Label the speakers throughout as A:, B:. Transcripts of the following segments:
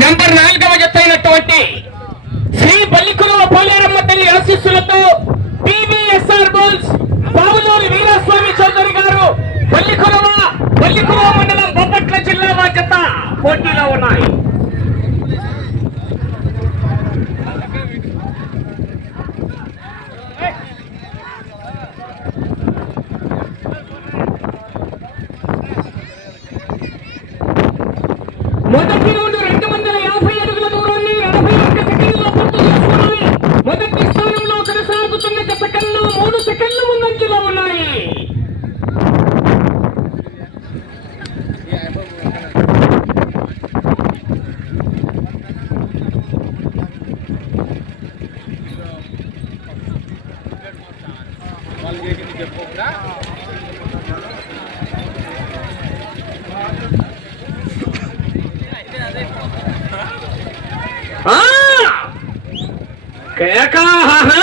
A: Number నాలుగవ జత అయినటువంటి శ్రీ బల్లికుల పోలేరమ్మ తల్లి ఆశీస్సులతో పివిఎస్ఆర్ బోల్స్ బాబులూరి వీరస్వామి చౌదరి గారు బల్లికురవ బల్లికురవ మండలం బొప్పట్ల జిల్లా జత పోటీలో ఉన్నాయి మొదటి రౌండ్ రెండు వందల యాభై అడుగుల దూరాన్ని నలభై ఒక్క సెకండ్లో పూర్తి చేసుకున్నాయి మొదటి స్థానంలో కొనసాగుతున్న జత కన్నా మూడు సెకండ్ల ముందంజలో ఉన్నాయి ఆ! కేక హాహా!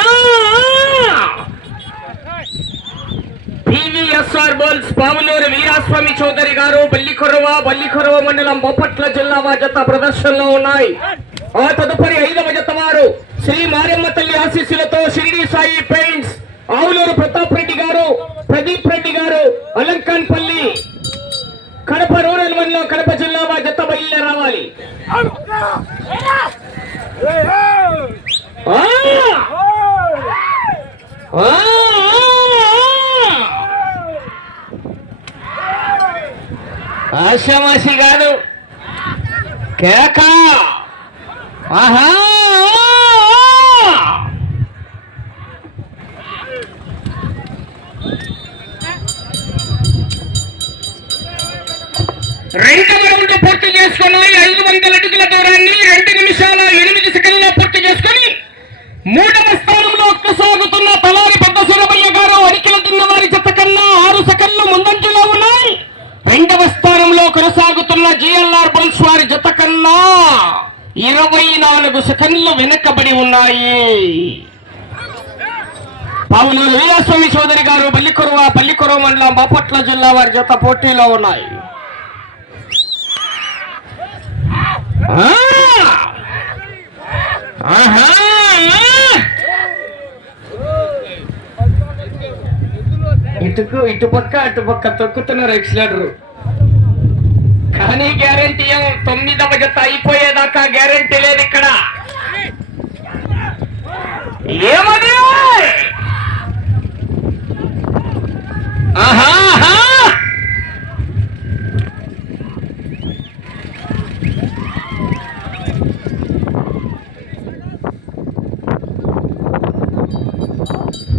A: పివిఎస్ఆర్ బోల్స్ పాములూరు వీరాస్వామి చౌదరి గారు బల్లికొరవ బల్లికొరవ మండలం బొప్పట్ల జిల్లా జత ప్రదర్శనలో ఉన్నాయి. ఆ తదుపరి ఐదవ జత వారు శ్రీ మారెమ్మ తల్లి ఆశీస్సులతో షిరిడి సాయి పెయింట్స్ ఆవులూరు ప్రతాప్ రెడ్డి గారు ప్రదీప్ రెడ్డి గారు అలంకాన్పల్లి కడప రూరల్ మండలం కడప జిల్లా జత బయలుదేరి రావాలి ఆ! ఆ! కాదు కేక ఆహా రెండు రౌండ్ పూర్తి చేసుకుని ఐదు వందల అడుగుల దూరాన్ని రెండు నిమిషాల ఎనిమిది సెకండ్లో పూర్తి చేసుకొని మూడవ వారి జత కన్నా ఇరవై నాలుగు సెకండ్లు వెనకబడి ఉన్నాయి. పావులూరు వీరాస్వామి చౌదరి గారు పల్లికొరువ పల్లికొరువ మండలం బాపట్ల జిల్లా వారి జత పోటీలో ఉన్నాయి. ఇటుకు ఇటు పక్క అటు పక్క తొక్కుతున్నారు ఎక్సిలేటర్. కానీ గ్యారంటీ ఏం? తొమ్మిదవ జత అయిపోయేదాకా గ్యారంటీ లేదు ఇక్కడ. ఏమది? ఆహా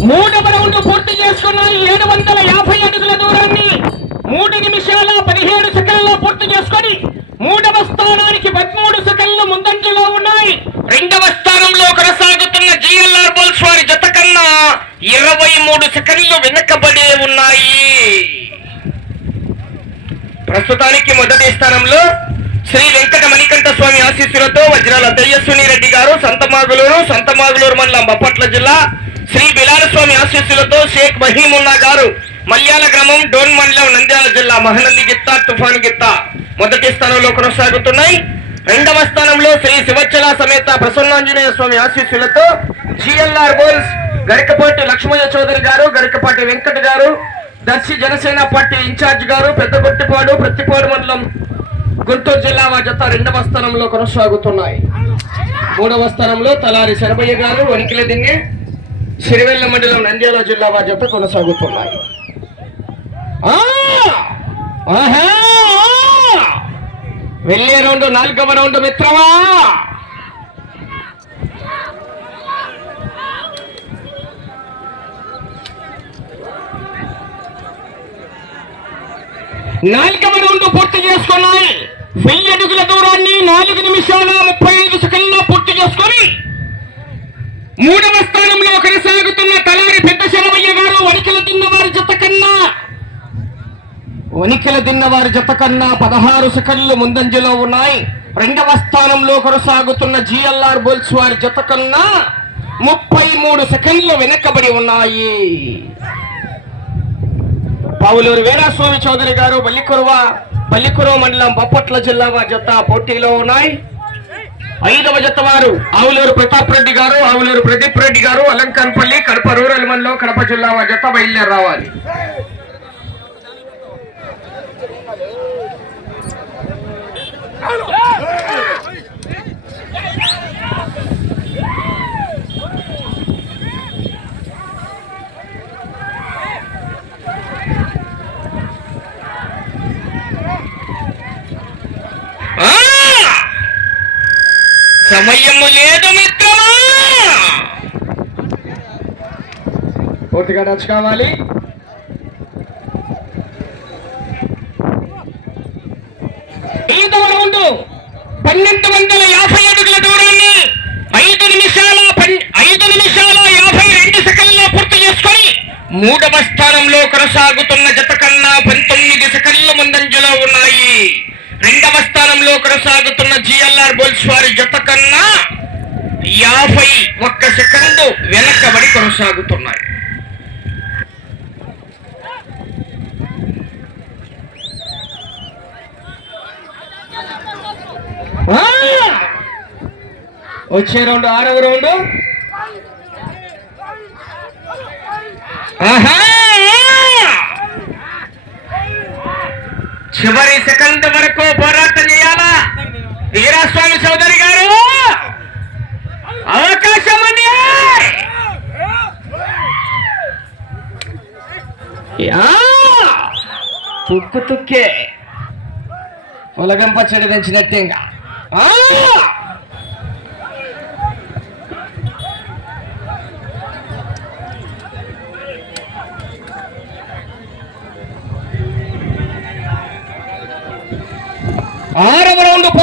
A: మూడవ రౌండ్ పూర్తి చేసుకున్నాయి ఏడు వందల యాభై అడుగుల దూరాన్ని. మూడు నిమిషాల గుర్తు చేసుకొని మూడవ స్థానానికి పదమూడు సెకండ్లు ముందంజలో ఉన్నాయి. రెండవ స్థానంలో కొనసాగుతున్న జిఎల్ఆర్ బోల్స్ వారి జత కన్నా ఇరవై మూడు సెకండ్లు వెనకబడే ఉన్నాయి. ప్రస్తుతానికి మొదటి స్థానంలో శ్రీ వెంకట మణికంఠ స్వామి ఆశీస్సులతో వజ్రాల తేజస్విని రెడ్డి గారు సంతమాగులూరు సంతమాగులూరు మండలం బప్పట్ల జిల్లా శ్రీ బిలాల స్వామి ఆశీస్సులతో షేక్ మహీమున్నా గారు మల్యాల గ్రామం డోన్ మండలం నంద్యాల జిల్లా మహనంది గిత్త తుఫాన్ గిత్త. మొదటి స్థానంలో కొనసాగుతున్నాయి. రెండవ స్థానంలో శ్రీ శివచ్చల సమేత ప్రసన్నాంజనేయ స్వామి ఆశీస్సులతో జిఎల్ఆర్ బోల్స్ గరికపాటి లక్ష్మయ్య చౌదరి గారు గరికపాటి వెంకట గారు దర్శి జనసేన పార్టీ ఇన్ఛార్జ్ గారు పెద్దగొట్టిపాడు ప్రతిపాడు మండలం గుంటూరు జిల్లా వాజత రెండవ స్థానంలో కొనసాగుతున్నాయి. మూడవ స్థానంలో తలారి శరభయ్య గారు వణికిల దిన్నె సిరివెల్ల మండలం నంద్యాల జిల్లా మా కొనసాగుతున్నాయి. వెళ్ళే రౌండ్ నాలుగవ రౌండ్ మిత్రమా? నాలుగవ రౌండ్ పూర్తి చేసుకున్నాయి వెయ్యి అడుగుల దూరాన్ని నాలుగు నిమిషాల ముప్పై ఐదు సెకండ్లో పూర్తి చేసుకొని మూడవ స్థానంలో కొనసాగుతున్న తలారి పెద్ద శరవయ్య గారు వరికల తిన్న వారి జత కన్నా వణికల దిన్నవారి జత కన్నా పదహారు సెకండ్లు ముందంజలో ఉన్నాయి. రెండవ స్థానంలో కొనసాగుతున్న జిఎల్ఆర్ బోల్స్ వారి జత కన్నా ముప్పై మూడు సెకండ్లు వెనకబడి ఉన్నాయి. పావులూరు వీరాస్వామి చౌదరి గారు బల్లికురువ బల్లికురువ మండలం బొప్పట్ల జిల్లా వారి జత పోటీలో ఉన్నాయి. ఐదవ జత వారు ఆవులూరు ప్రతాప్ రెడ్డి గారు ఆవులూరు ప్రదీప్ రెడ్డి గారు అలంకాన్పల్లి కడప రూరల్ మండలం కడప జిల్లా వారి జత బయలుదేరి రావాలి. సమయము లేదు మిత్రమా! పూర్తిగా టచ్ కావాలి ఐదవ రౌండ్ పన్నెండు వందల యాభై అడుగుల దూరాన్ని ఐదు నిమిషాల పన్- ఐదు నిమిషాల యాభై రెండు సెకండ్లో పూర్తి చేసుకొని మూడవ స్థానంలో కొనసాగుతున్న జత కన్నా పంతొమ్మిది సెకండ్లు ముందంజలో ఉన్నాయి. రెండవ స్థానంలో కొనసాగుతున్న జిఎల్ఆర్ బోల్స్ వారి జత కన్నా యాభై ఒక్క సెకండ్ వెనకబడి కొనసాగుతున్నాయి. వచ్చే రౌండ్ ఆరవ రౌండ్ ఆహా! చివరి సెకండ్ వరకు పోరాటం చేయాలా? వీరాస్వామి చౌదరి గారు! అవకాశం అండి తుక్కు తుక్కే. ఉలగంప పచ్చడి తెచ్చినట్టే ఇంకా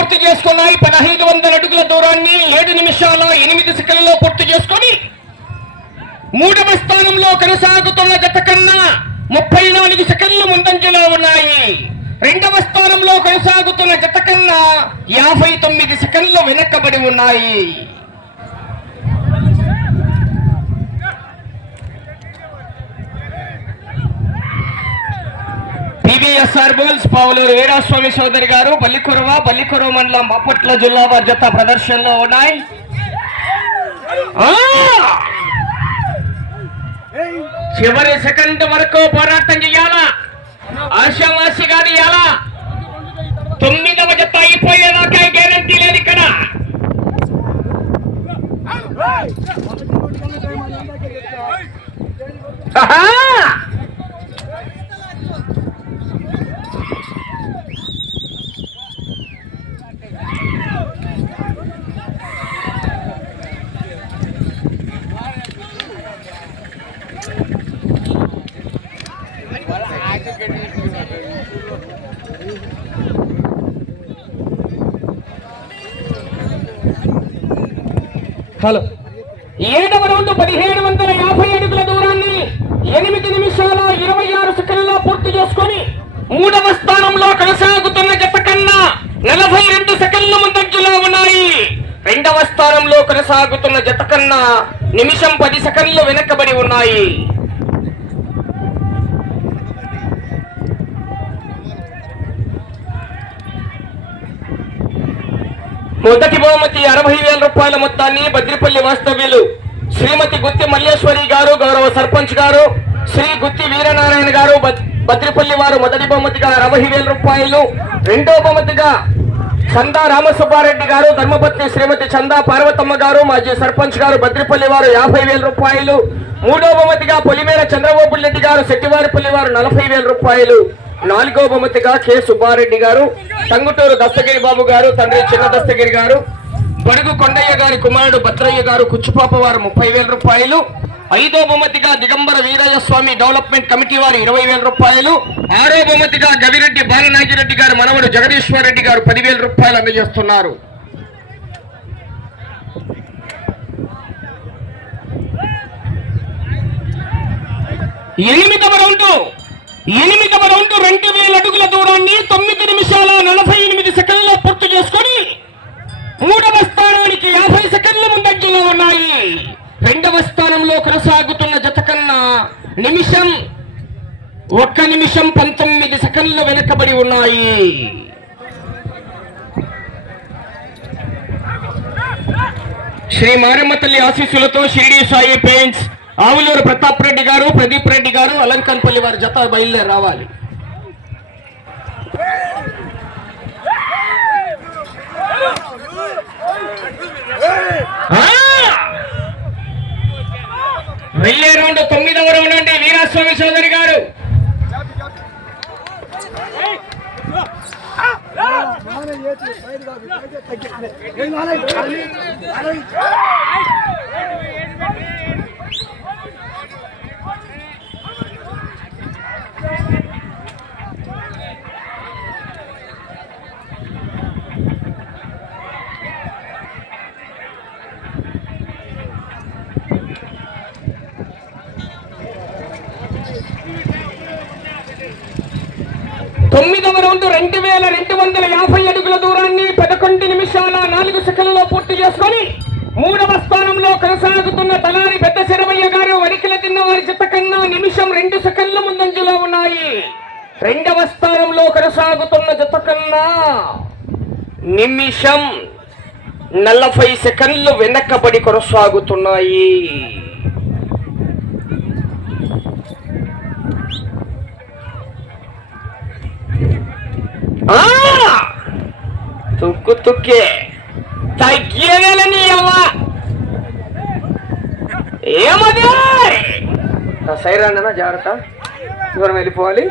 A: పూర్తి చేసుకున్నాయి పదహైదు వందల అడుగుల దూరాన్ని ఏడు నిమిషాల ఎనిమిది సెకండ్లో పూర్తి చేసుకొని మూడవ స్థానంలో కొనసాగుతున్న గత కన్నా ముప్పై నాలుగు సెకండ్లు ముందంజలో ఉన్నాయి. రెండవ స్థానంలో కొనసాగుతున్న జత కన్నా యాభై తొమ్మిది సెకండ్లు వెనక్కబడి ఉన్నాయి. పివిఎస్ఆర్ బుల్స్ పావులూరు వీరాస్వామి సోదరి గారు బల్లికొరవ బల్లికొరవ మండలం బాపట్ల జిల్లా వారి జత ప్రదర్శనలో ఉన్నాయి! చివరి సెకండ్ వరకు పోరాటం చేయాలా. ఆశావాసిగా తీయాలా తొమ్మిదవ జత అయిపోయేదాకా గ్యారంటీ లేదు ఇక్కడ. ఆహా! హలో. ఏడవ రౌండ్ పదిహేడు వందల యాభై అడుగుల దూరాన్ని ఎనిమిది నిమిషాల ఇరవై ఆరు సెకండ్లో పూర్తి చేసుకొని మూడవ స్థానంలో కొనసాగుతున్న జత కన్నా నలభై రెండు సెకండ్ల ముందంజలో ఉన్నాయి. రెండవ స్థానంలో కొనసాగుతున్న జత కన్నా నిమిషం పది సెకండ్లు వెనకబడి ఉన్నాయి. మొదటి బహుమతి అరవై వేల రూపాయల మొత్తాన్ని బద్రిపల్లి వాస్తవ్యులు శ్రీమతి గుత్తి మల్లేశ్వరి గారు గౌరవ సర్పంచ్ గారు శ్రీ గుత్తి వీరనారాయణ గారు బద్రిపల్లి వారు మొదటి బహుమతిగా అరవై వేల రూపాయలు. రెండో బహుమతిగా చందా రామసుబ్బారెడ్డి గారు ధర్మపత్ని శ్రీమతి చందా పార్వతమ్మ గారు మాజీ సర్పంచ్ గారు బద్రిపల్లి వారు యాభై వేల రూపాయలు. మూడో బహుమతిగా పొలిమేర చంద్రబాబు రెడ్డి గారు శెట్టివారిపల్లి వారు నలభై వేల రూపాయలు. నాలుగో బహుమతిగా కె సుబ్బారెడ్డి గారు టంగుటూరు దస్తగిరి బాబు గారు తండ్రి చిన్న దస్తగిరి గారు బడుగు కొండయ్య గారి కుమారుడు భద్రయ్య గారు కుచ్చుపాప వారు ముప్పై వేల రూపాయలు ఐదో బహుమతిగా దిగంబర వీరయ్య స్వామి డెవలప్మెంట్ కమిటీ వారు ఇరవై వేల రూపాయలు ఆరో బహుమతిగా గవిరెడ్డి బాలనాగిరెడ్డి గారు మనవడు జగదీశ్వర్ రెడ్డి గారు పదివేల రూపాయలు అందజేస్తున్నారు. ఎనిమిదవ రౌండ్. ఎనిమిదవ రౌండ్ రెండు వేల అడుగుల దూరాన్ని తొమ్మిది నిమిషాల నలభై ఎనిమిది సెకండ్లో పూర్తి చేసుకొని మూడవ స్థానానికి యాభై సెకండ్ల ముందంజలో ఉన్నాయి. రెండవ స్థానంలో కొనసాగుతున్న జత కన్నా నిమిషం ఒక్క నిమిషం పంతొమ్మిది సెకండ్లు వెనుకబడి ఉన్నాయి. శ్రీ మారమ్మ తల్లి ఆశీస్సులతో షిరిడి సాయి పెయింట్స్ ఆవులూరు ప్రతాప్ రెడ్డి గారు ప్రదీప్ రెడ్డి గారు అలంకన్పల్లి వారి జత బయలుదేరి రావాలి! వెళ్ళే రౌండ్ తొమ్మిదవ రౌండ్ అండి వీరాస్వామి చౌదరి గారు తొమ్మిదవ రెండు వేల రెండు వందల యాభై అడుగుల దూరాన్ని పదకొండు నిమిషాల నాలుగు సెకండ్లలో పూర్తి చేసుకొని మూడవ స్థానంలో కొనసాగుతున్న తలారి పెద్ద శరవయ్య గారు వరికిల తిన్న వారి చెత్త కన్నా నిమిషం రెండు సెకండ్ల ముందంజలో ఉన్నాయి. రెండవ స్థానంలో కొనసాగుతున్న జత కన్నా నిమిషం నలభై సెకండ్లు వెనక్కబడి కొనసాగుతున్నాయి ఆ! తుక్కు తుక్కే తగ్గేవేలని అవ్వ. ఏమది? సైరాన్న జాగ్రత్త. దూరం వెళ్ళిపోవాలి.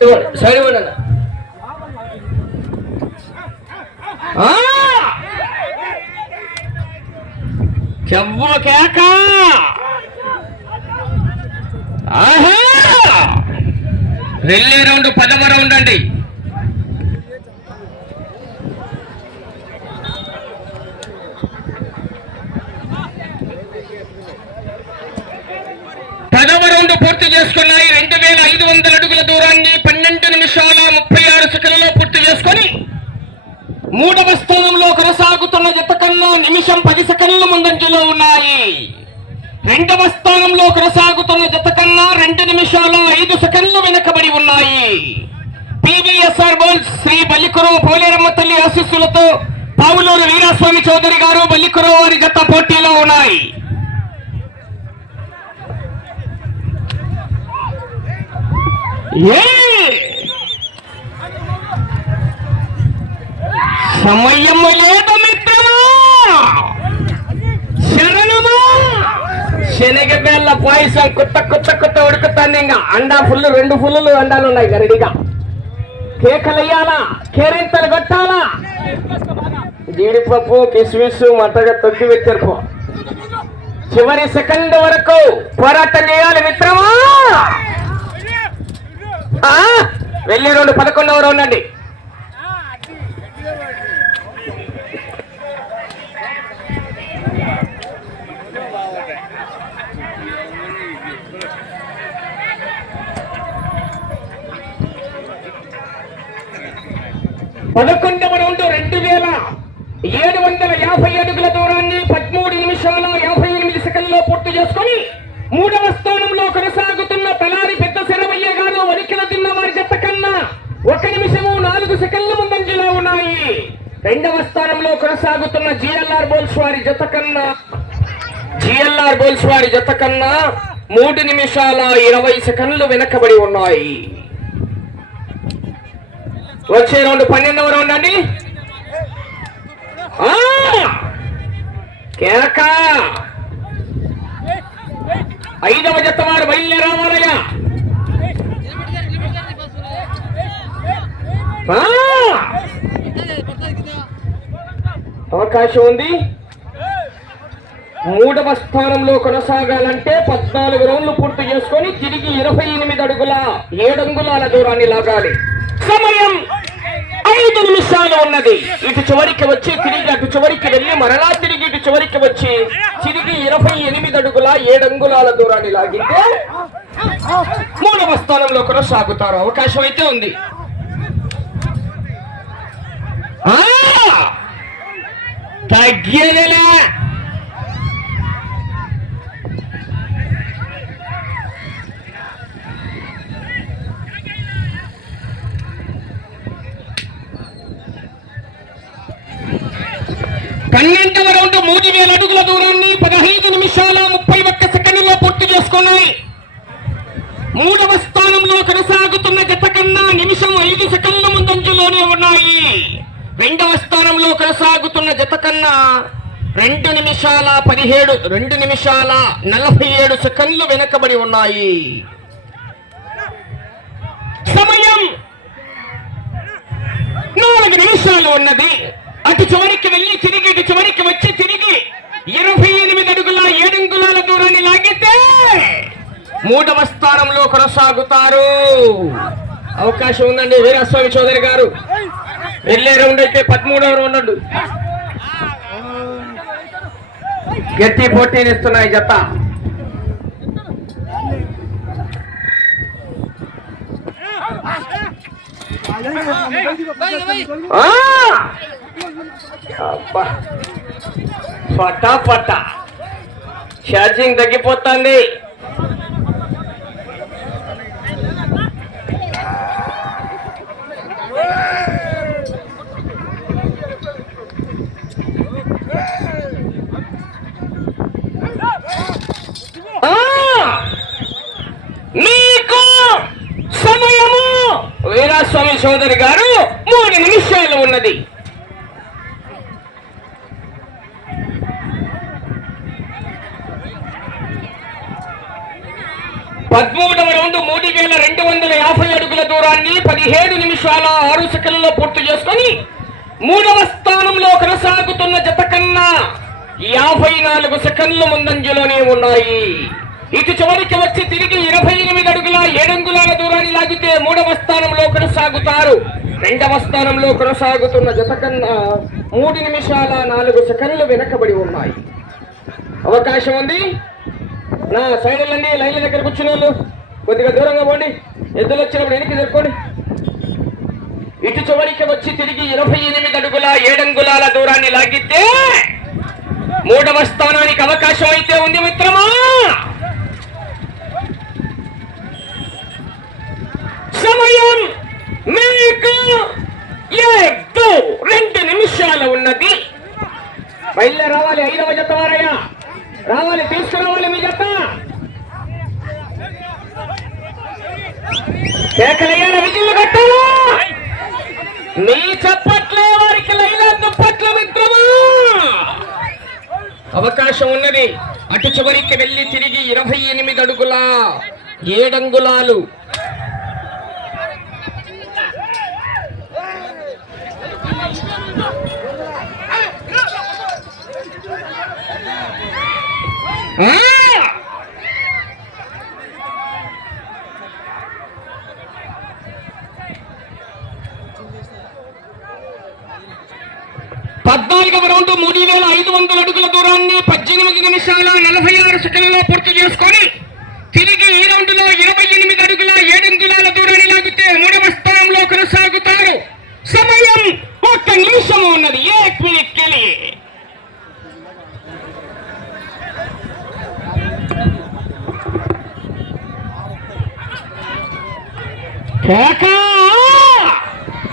A: ఇవ్వండి, సైడ్ ఇవ్వండి అన్న. చెవ్వ కేక ఆహా! వెళ్ళే రౌండ్ పదవ రౌండ్ అండి పదవ రౌండ్ పూర్తి చేసుకున్నాయి రెండు వేల ఐదు వందల అడుగుల దూరాన్ని పన్నెండు నిమిషాల ముప్పై ఆరు సెకండ్లలో పూర్తి చేసుకొని మూడవ స్థానంలో కొనసాగుతున్న జత కన్నా నిమిషం పది సెకండ్లు ముందంజలో ఉన్నాయి. రెండవ స్థానంలో కొనసాగుతున్న జత కన్నా రెండు నిమిషాల ఐదు సెకండ్లు వెనకబడి ఉన్నాయి. పివిఎస్ఆర్ బోల్స్ శ్రీ బల్లికురు పోలేరమ్మ తల్లి ఆశీస్సులతో పావులూరు వీరాస్వామి చౌదరి గారు బల్లికురు వారి జత పోటీలో ఉన్నాయి. ఏ సమయము లేదు మిత్రమా. శరణమా. శనగబెల్ల పాయసం కొత్త కొత్త కొత్త ఉడుకుతాను ఇంకా. అండా ఫుల్ రెండు ఫుల్లు అండాలు ఉన్నాయి గరిడిగా. కేకలు వేయాలా కేరింతలు కొట్టాలా? జీడిపప్పు కిస్మిస్ మటగా తొక్కి పెట్టారు చివరి సెకండ్ వరకు పోరాటం చేయాలి మిత్రమా. ఆ? వెళ్ళి రెండు పదకొండవ రౌండ్ అండి. పదకొండవ రౌండ్ రెండు వేల ఏడు వందల యాభై అడుగుల దూరాన్ని పదమూడు నిమిషాల యాభై ఎనిమిది సెకండ్లో పూర్తి చేసుకొని మూడవ స్థానంలో కొనసాగుతున్న తలారి పెద్ద శరవయ్య గారు వరికిన తిన్న వారి జత కన్నా ఒక నిమిషము నాలుగు సెకండ్ల ముందంజలో ఉన్నాయి. రెండవ స్థానంలో కొనసాగుతున్న జిఎల్ఆర్ బోల్స్ వారి జత కన్నా జిఎల్ఆర్ బోల్స్ వారి జత కన్నా మూడు నిమిషాల ఇరవై సెకండ్లు వెనకబడి ఉన్నాయి. వచ్చే రౌండ్ పన్నెండవ రౌండ్ అండి. కేక ఐదవ జత వారు బయలుదేరావాలయ్య ఆ! అవకాశం ఉంది. మూడవ స్థానంలో కొనసాగాలంటే పద్నాలుగు రౌండ్లు పూర్తి చేసుకొని తిరిగి ఇరవై ఎనిమిది అడుగుల ఏడంగుల దూరాన్ని లాగాలి. సమయం ఐదు నిమిషాలు ఉన్నది. ఇటు చివరికి వచ్చి తిరిగి అటు చివరికి వెళ్ళి మరలా తిరిగి ఇటు చివరికి వచ్చి తిరిగి ఇరవై ఎనిమిది అడుగుల ఏడంగుళాల దూరాన్ని లాగితే మూడవ స్థానంలో కూడా సాగుతారు అవకాశం అయితే ఉంది. కన్నెంట రౌండ్ మూడు వేల అడుగుల దూరాన్ని పదహైదు నిమిషాల ముప్పై ఒక్క సెకండ్లో పూర్తి చేసుకున్నాయి. మూడవ స్థానంలో కొనసాగుతున్న జత కన్నా నిమిషం ఐదు సెకండ్ల ముందంజలోనే ఉన్నాయి. రెండవ స్థానంలో కొనసాగుతున్న జత కన్నా రెండు నిమిషాల పదిహేడు రెండు నిమిషాల నలభై ఏడు సెకండ్లు వెనకబడి ఉన్నాయి. సమయం నాలుగు నిమిషాలు ఉన్నది. అటు చివరికి వెళ్ళి తిరిగి ఇటు చివరికి వచ్చి తిరిగి ఇరవై ఎనిమిది అడుగుల ఏడంగుళాల దూరాన్ని లాగితే మూడవ స్థానంలో కొనసాగుతారు. అవకాశం ఉందండి వీరస్వామి చౌదరి గారు. వెళ్ళే రౌండ్ అయితే పదమూడవ రౌండ్ గట్టి పోటీనిస్తున్నాయి జత. పట్టా పట్టా ఛార్జింగ్ తగ్గిపోతుంది ఆ! మీకు సమయము వీరాస్వామి సోదరి గారు మూడు నిమిషాలు ఉన్నది పదమూడవ రౌండ్ మూడు వేల రెండు వందల యాభై అడుగుల దూరాన్ని పదిహేడు నిమిషాల ఆరు సెకండ్లలో పూర్తి చేసుకొని మూడవ స్థానంలో కొనసాగుతున్న జత కన్నా యాభై నాలుగు సెకండ్ల ముందంజలోనే ఉన్నాయి. ఇటు చివరికి వచ్చి తిరిగి ఇరవై ఎనిమిది అడుగుల ఏడంగుళాల దూరాన్ని లాగితే మూడవ స్థానంలో కొనసాగుతారు. రెండవ స్థానంలో కొనసాగుతున్న జత కన్నా మూడు నిమిషాల నాలుగు సెకండ్లు వెనకబడి ఉన్నాయి. అవకాశం ఉంది. నా సైడ్ వెళ్ళండి లైన్ల దగ్గర కూర్చున్న వాళ్ళు కొద్దిగా దూరంగా పోండి. ఎద్దులు వచ్చినప్పుడు వెనక్కి జరుపుకోండి. ఇటు చివరికి వచ్చి తిరిగి ఇరవై ఎనిమిది అడుగుల ఏడంగుళాల దూరాన్ని లాగితే మూడవ స్థానానికి అవకాశం అయితే ఉంది మిత్రమా? సమయం మీకు ఏడు రెండు నిమిషాలు ఉన్నది. బయలుదేరి రావాలి ఐదవ జత వారయ్యా. రావాలి తీసుకురావాలి మీ జత. కేకలయ్యాల విజులు కట్టాలా? మీ చప్పట్లే వారికి లైలా దుప్పట్ల మిత్రమా? అవకాశం ఉన్నది అటు చివరికి వెళ్ళి తిరిగి ఇరవై ఎనిమిది అడుగుల ఏడంగులాలు ఆ! పద్నాలుగవ రౌండ్ మూడు వేల ఐదు వందల అడుగుల దూరాన్ని పద్దెనిమిది నిమిషాల నలభై ఆరు సెకండ్లలో పూర్తి చేసుకొని తిరిగి ఈ రౌండ్లో ఇరవై ఎనిమిది అడుగుల ఏడంగుళాల దూరాన్ని లాగితే మూడవ స్థానంలో కొనసాగుతారు. సమయం ఒక్క నిమిషం ఉన్నది. ఏ కేకలు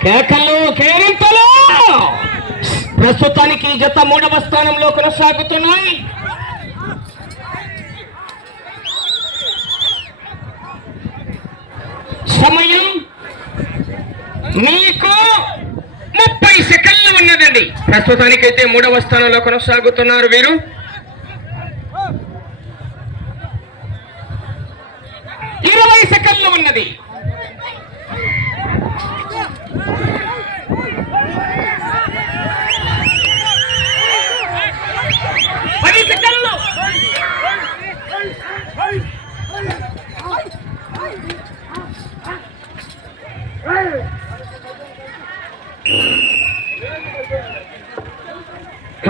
A: కేరింతలు ప్రస్తుతానికి ఈ జత మూడవ స్థానంలో కొనసాగుతున్నాయి. సమయం మీకు ముప్పై సెకండ్లు ఉన్నదండి. ప్రస్తుతానికైతే మూడవ స్థానంలో కొనసాగుతున్నారు వీరు. ఇరవై సెకండ్లు ఉన్నది పది సెకండ్లు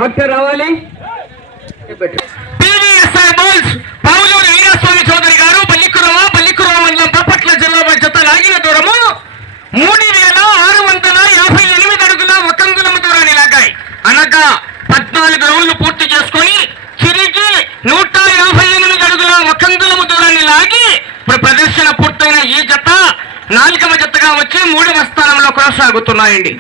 A: డాక్టర్ రావాలి. పివిఎస్ఆర్ బాల్స్ పావులూరు వీరస్వామి చౌదరి గారు పల్లికురవ పల్లికురవ మండలం బాపట్ల జిల్లా జత లాగిన దూరము మూడు వేల ఆరు వందల యాభై ఎనిమిది అడుగుల ఒక అంగుళం దూరాన్ని లాగాయి. అనగా పద్నాలుగు పద్నాలుగు రౌండ్లు పూర్తి చేసుకొని తిరిగి నూట యాభై ఎనిమిది అడుగుల ఒకంగులము దూరాన్ని లాగి ఇప్పుడు ప్రదర్శన పూర్తయిన ఈ జత నాలుగవ జతగా వచ్చి మూడవ స్థానంలో కొనసాగుతున్నాయండి.